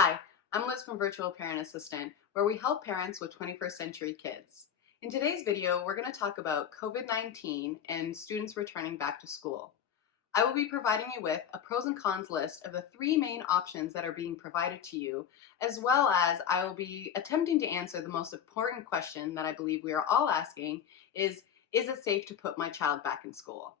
Hi, I'm Liz from Virtual Parent Assistant, where we help parents with 21st century kids. In today's video, we're going to talk about COVID-19 and students returning back to school. I will be providing you with a pros and cons list of the three main options that are being provided to you, as well as I will be attempting to answer the most important question that I believe we are all asking is it safe to put my child back in school?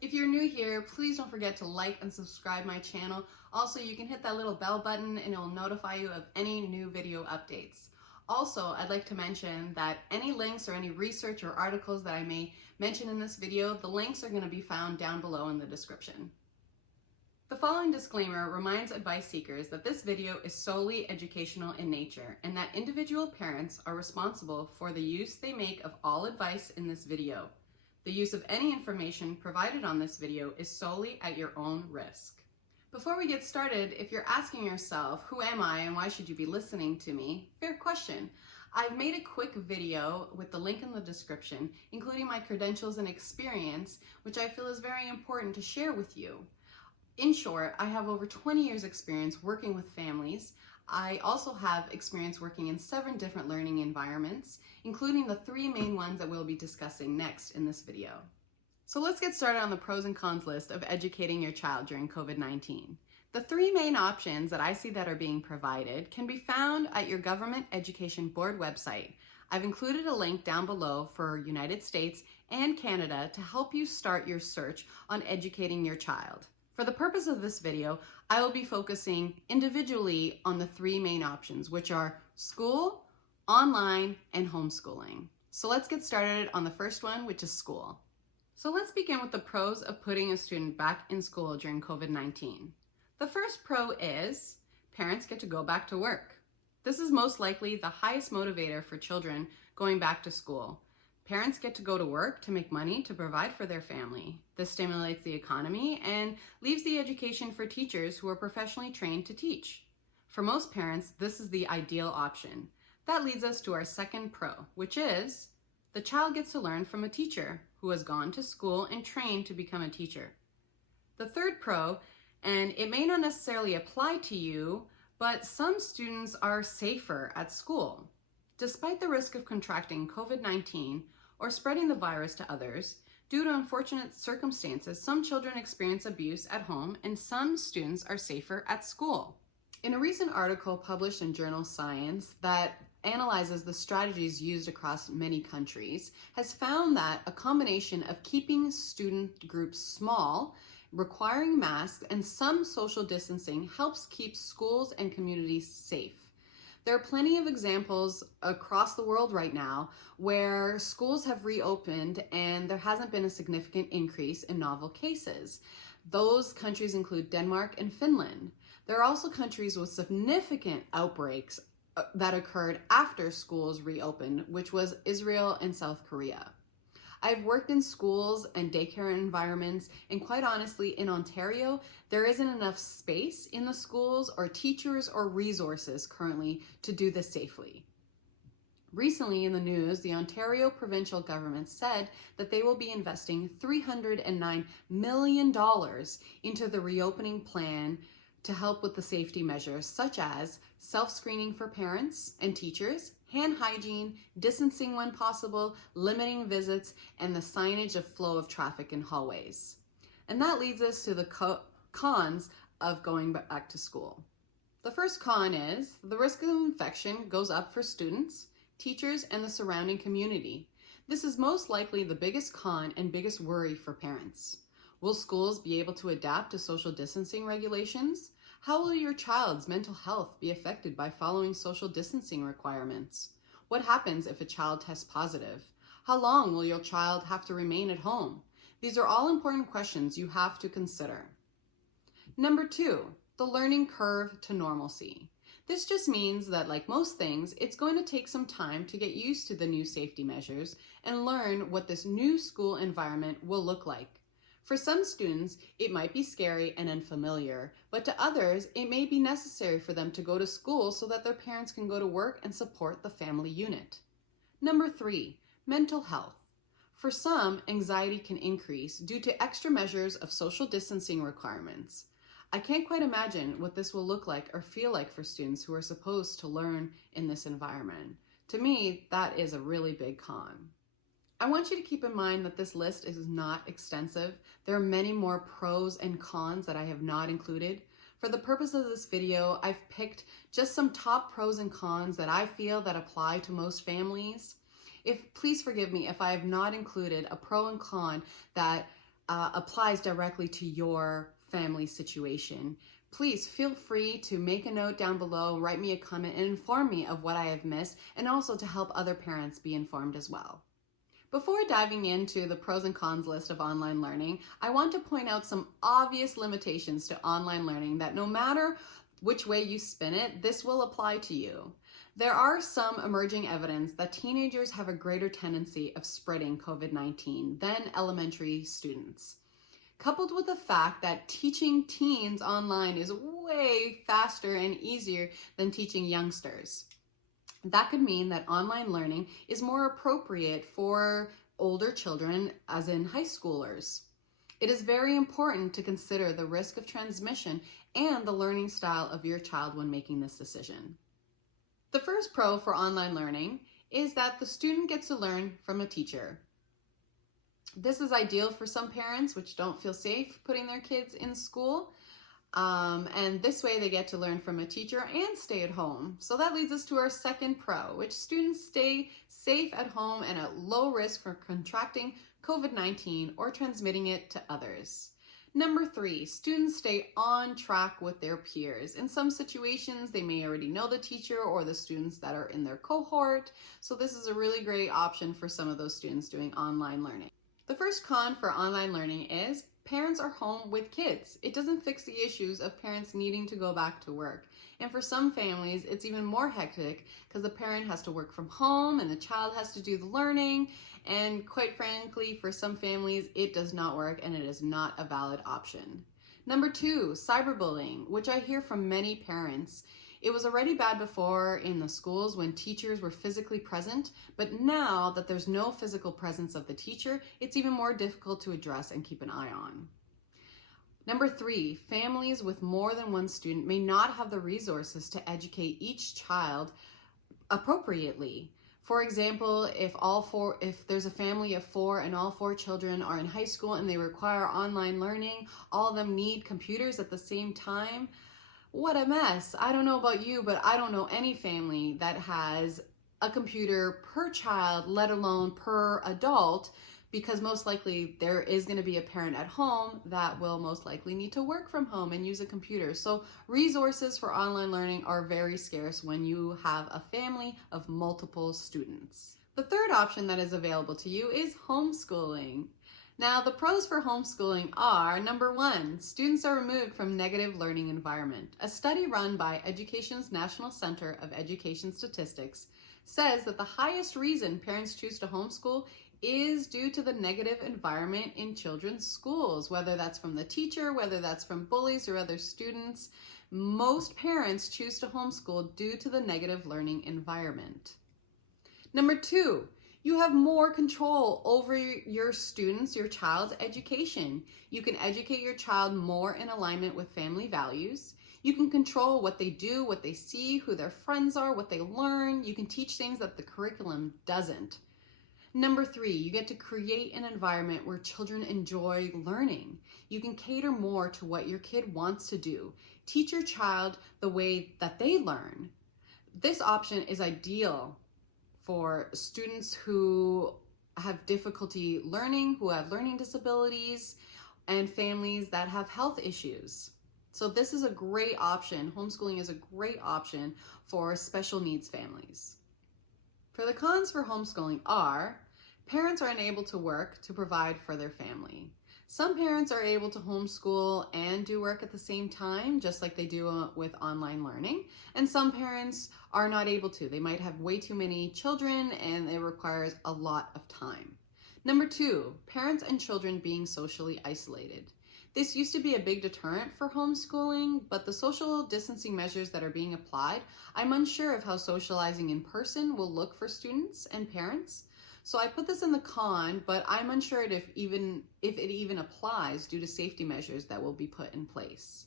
If you're new here, please don't forget to like and subscribe my channel. Also, you can hit that little bell button and it will notify you of any new video updates. Also, I'd like to mention that any links or any research or articles that I may mention in this video, the links are going to be found down below in the description. The following disclaimer reminds advice seekers that this video is solely educational in nature and that individual parents are responsible for the use they make of all advice in this video. The use of any information provided on this video is solely at your own risk. Before we get started, if you're asking yourself, who am I and why should you be listening to me? Fair question. I've made a quick video with the link in the description, including my credentials and experience, which I feel is very important to share with you. In short, I have over 20 years experience working with families. I also have experience working in 7 different learning environments, including the 3 main ones that we'll be discussing next in this video. So let's get started on the pros and cons list of educating your child during COVID-19. The 3 main options that I see that are being provided can be found at your Government Education Board website. I've included a link down below for United States and Canada to help you start your search on educating your child. For the purpose of this video, I will be focusing individually on the 3 main options, which are school, online, and homeschooling. So let's get started on the first one, which is school. So let's begin with the pros of putting a student back in school during COVID-19. The first pro is parents get to go back to work. This is most likely the highest motivator for children going back to school. Parents get to go to work to make money to provide for their family. This stimulates the economy and leaves the education for teachers who are professionally trained to teach. For most parents, this is the ideal option. That leads us to our second pro, which is the child gets to learn from a teacher who has gone to school and trained to become a teacher. The third pro, and it may not necessarily apply to you, but some students are safer at school. Despite the risk of contracting COVID-19 or spreading the virus to others, due to unfortunate circumstances, some children experience abuse at home and some students are safer at school. In a recent article published in journal Science that analyzes the strategies used across many countries, has found that a combination of keeping student groups small, requiring masks, and some social distancing helps keep schools and communities safe. There are plenty of examples across the world right now where schools have reopened and there hasn't been a significant increase in novel cases. Those countries include Denmark and Finland. There are also countries with significant outbreaks that occurred after schools reopened, which was Israel and South Korea. I've worked in schools and daycare environments, and quite honestly, in Ontario, there isn't enough space in the schools or teachers or resources currently to do this safely. Recently in the news, the Ontario provincial government said that they will be investing $309 million into the reopening plan to help with the safety measures such as self-screening for parents and teachers, hand hygiene, distancing when possible, limiting visits, and the signage of flow of traffic in hallways. And that leads us to the cons of going back to school. The first con is the risk of infection goes up for students, teachers, and the surrounding community. This is most likely the biggest con and biggest worry for parents. Will schools be able to adapt to social distancing regulations? How will your child's mental health be affected by following social distancing requirements? What happens if a child tests positive? How long will your child have to remain at home? These are all important questions you have to consider. Number 2, the learning curve to normalcy. This just means that, like most things, it's going to take some time to get used to the new safety measures and learn what this new school environment will look like. For some students, it might be scary and unfamiliar, but to others, it may be necessary for them to go to school so that their parents can go to work and support the family unit. Number 3, mental health. For some, anxiety can increase due to extra measures of social distancing requirements. I can't quite imagine what this will look like or feel like for students who are supposed to learn in this environment. To me, that is a really big con. I want you to keep in mind that this list is not extensive. There are many more pros and cons that I have not included. For the purpose of this video, I've picked just some top pros and cons that I feel that apply to most families. Please forgive me if I have not included a pro and con that applies directly to your family situation. Please feel free to make a note down below, write me a comment, and inform me of what I have missed, and also to help other parents be informed as well. Before diving into the pros and cons list of online learning, I want to point out some obvious limitations to online learning that no matter which way you spin it, this will apply to you. There are some emerging evidence that teenagers have a greater tendency of spreading COVID-19 than elementary students, coupled with the fact that teaching teens online is way faster and easier than teaching youngsters. That could mean that online learning is more appropriate for older children, as in high schoolers. It is very important to consider the risk of transmission and the learning style of your child when making this decision. The first pro for online learning is that the student gets to learn from a teacher. This is ideal for some parents which don't feel safe putting their kids in school. And this way they get to learn from a teacher and stay at home. So that leads us to our second pro, which students stay safe at home and at low risk for contracting COVID-19 or transmitting it to others. Number 3, students stay on track with their peers. In some situations, they may already know the teacher or the students that are in their cohort. So this is a really great option for some of those students doing online learning. The first con for online learning is parents are home with kids. It doesn't fix the issues of parents needing to go back to work. And for some families, it's even more hectic because the parent has to work from home and the child has to do the learning. And quite frankly, for some families, it does not work and it is not a valid option. Number 2, cyberbullying, which I hear from many parents. It was already bad before in the schools when teachers were physically present, but now that there's no physical presence of the teacher, it's even more difficult to address and keep an eye on. Number 3, families with more than one student may not have the resources to educate each child appropriately. For example, if there's a family of 4 and all 4 children are in high school and they require online learning, all of them need computers at the same time. What a mess. I don't know about you, but I don't know any family that has a computer per child, let alone per adult, because most likely there is going to be a parent at home that will most likely need to work from home and use a computer. So resources for online learning are very scarce when you have a family of multiple students. The third option that is available to you is homeschooling. Now, the pros for homeschooling are, number 1, students are removed from negative learning environment. A study run by Education's National Center of Education Statistics says that the highest reason parents choose to homeschool is due to the negative environment in children's schools, whether that's from the teacher, whether that's from bullies or other students. Most parents choose to homeschool due to the negative learning environment. Number 2, you have more control over your students, your child's education. You can educate your child more in alignment with family values. You can control what they do, what they see, who their friends are, what they learn. You can teach things that the curriculum doesn't. Number 3, you get to create an environment where children enjoy learning. You can cater more to what your kid wants to do. Teach your child the way that they learn. This option is ideal for students who have difficulty learning, who have learning disabilities, and families that have health issues. So this is a great option. Homeschooling is a great option for special needs families. For the cons for homeschooling are, parents are unable to work to provide for their family. Some parents are able to homeschool and do work at the same time, just like they do with online learning. And some parents are not able to. They might have way too many children and it requires a lot of time. Number 2, parents and children being socially isolated. This used to be a big deterrent for homeschooling, but the social distancing measures that are being applied, I'm unsure of how socializing in person will look for students and parents. So I put this in the con, but I'm unsure if it even applies due to safety measures that will be put in place.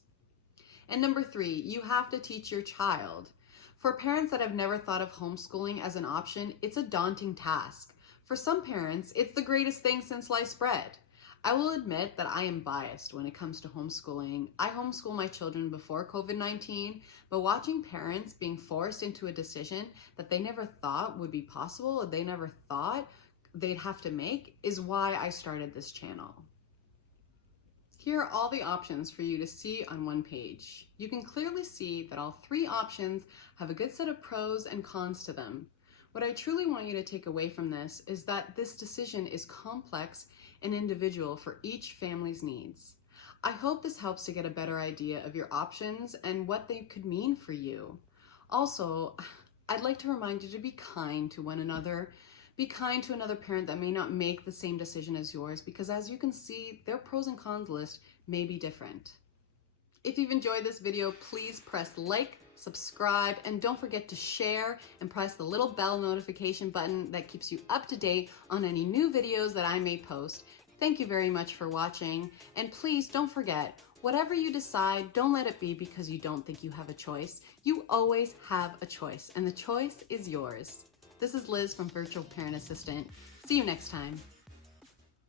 And number 3, you have to teach your child. For parents that have never thought of homeschooling as an option, it's a daunting task. For some parents, it's the greatest thing since sliced bread. I will admit that I am biased when it comes to homeschooling. I homeschool my children before COVID-19, but watching parents being forced into a decision that they never thought would be possible or they never thought they'd have to make is why I started this channel. Here are all the options for you to see on one page. You can clearly see that all 3 options have a good set of pros and cons to them. What I truly want you to take away from this is that this decision is complex and individual for each family's needs. I hope this helps to get a better idea of your options and what they could mean for you. Also, I'd like to remind you to be kind to one another. Be kind to another parent that may not make the same decision as yours, because as you can see, their pros and cons list may be different. If you've enjoyed this video, please press like, subscribe, and don't forget to share and press the little bell notification button that keeps you up to date on any new videos that I may post. Thank you very much for watching, and please don't forget, whatever you decide, don't let it be because you don't think you have a choice. You always have a choice, and the choice is yours. This is Liz from Virtual Parent Assistant. See you next time.